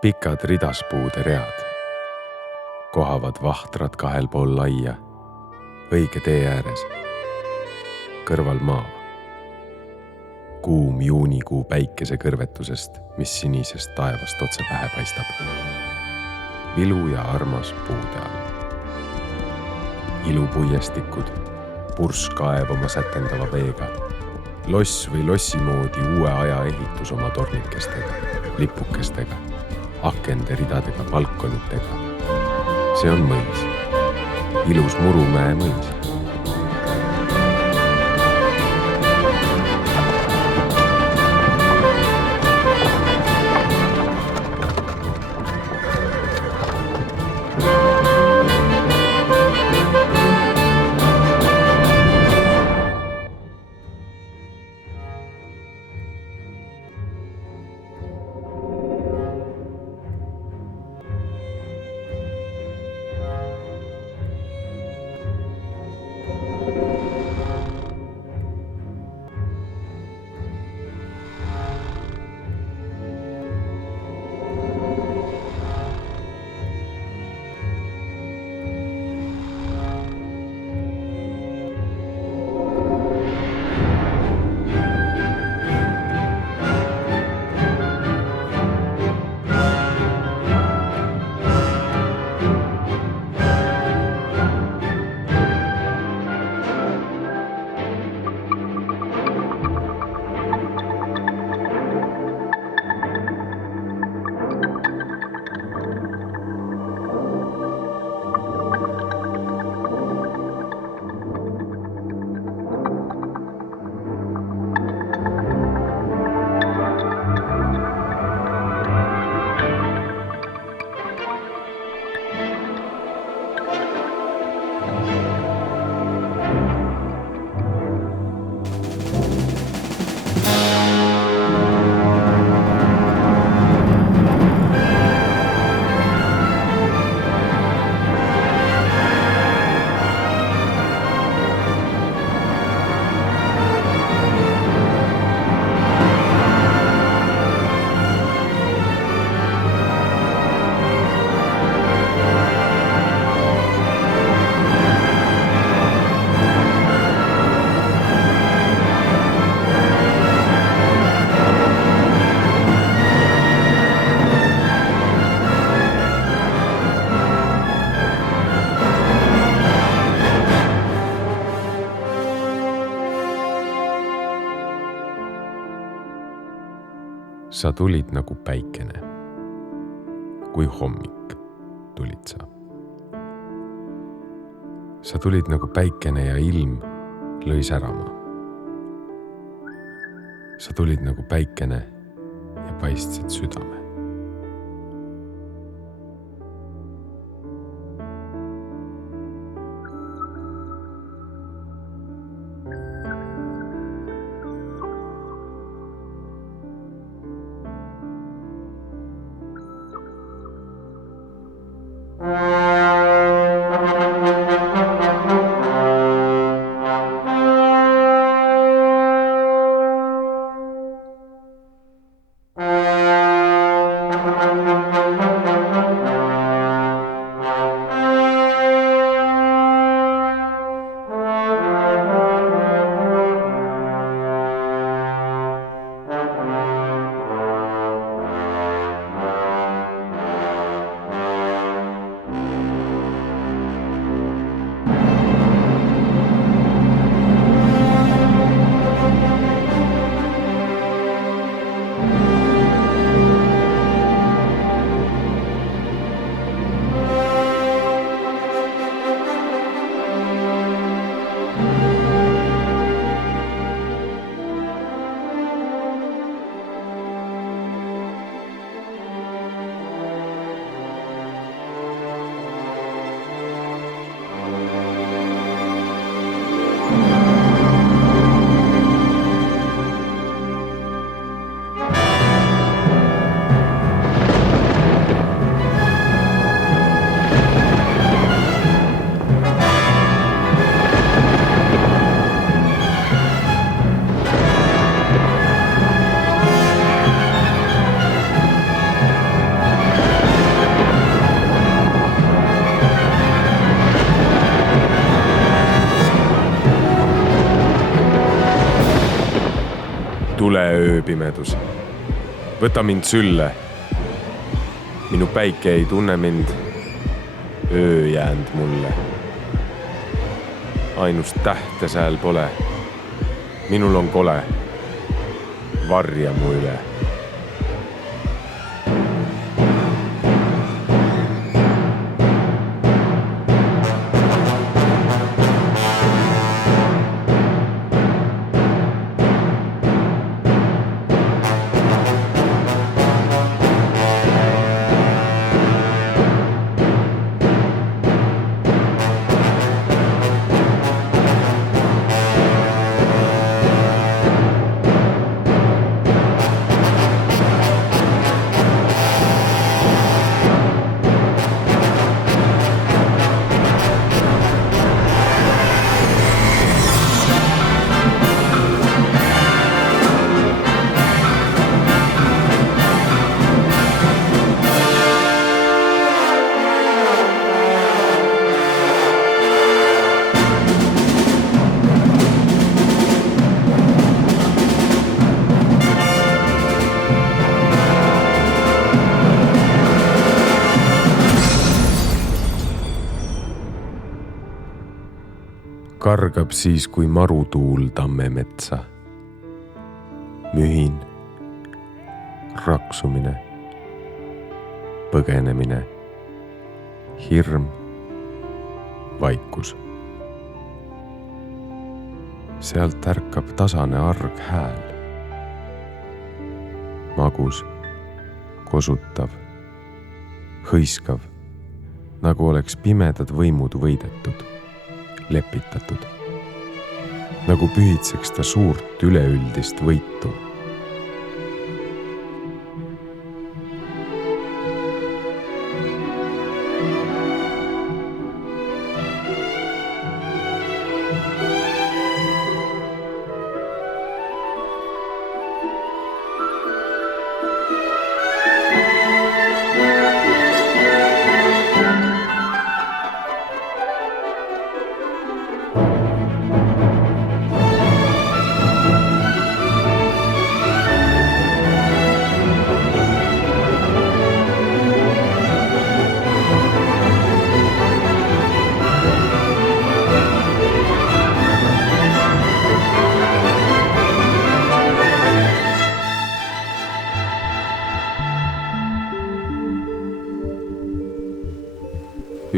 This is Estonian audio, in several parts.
Pikad ridaspuude read kohavad vahtrad kahel pool laia, õige tee ääres, kõrval maa. Kuum juunikuu päikese kõrvetusest, mis sinisest taevast otse pähe paistab. Vilu ja armas puude all. Ilupuiestikud, purskkaev oma sätendava veega, loss või lossi moodi uue aja ehitus oma tornikestega, lipukestega, akende ridadega, balkonitega. See on mõis, ilus Murumäe mõis. Sa tulid nagu päikene, kui hommik tulid sa. Sa tulid nagu päikene ja ilm lõi särama. Sa tulid nagu päikene ja paistsid südame. tule ööpimedus, võta mind sülle. Minu päike ei tunne mind, öö jäänd mulle. Ainust tähte sääl pole, minul on kole, varja mu üle. Kargab siis, kui marutuul tammemetsa. Mühin, raksumine, põgenemine, hirm, vaikus. Sealt ärkab tasane arg hääl. Magus, kosutav, hõiskav, nagu oleks pimedad võimud võidetud. Lepitatud, nagu pühitseks ta suurt üleüldist võitu.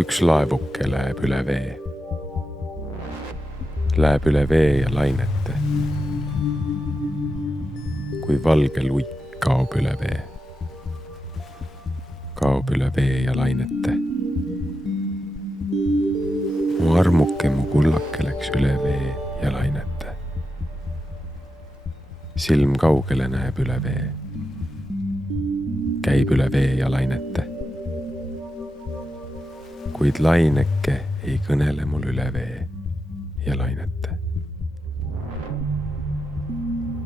Üks laevuke läheb üle vee. Läheb üle vee ja lainete. Kui valge luik kaob üle vee. Kaob üle vee ja lainete. Mu armuke, mu kullake läks üle vee ja lainete. Silm kaugele näeb üle vee. Käib üle vee ja lainete. Kuid laineke ei kõnele mul üle vee ja lainete.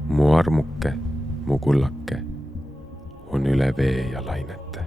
Mu armuke, mu kullake on üle vee ja lainete.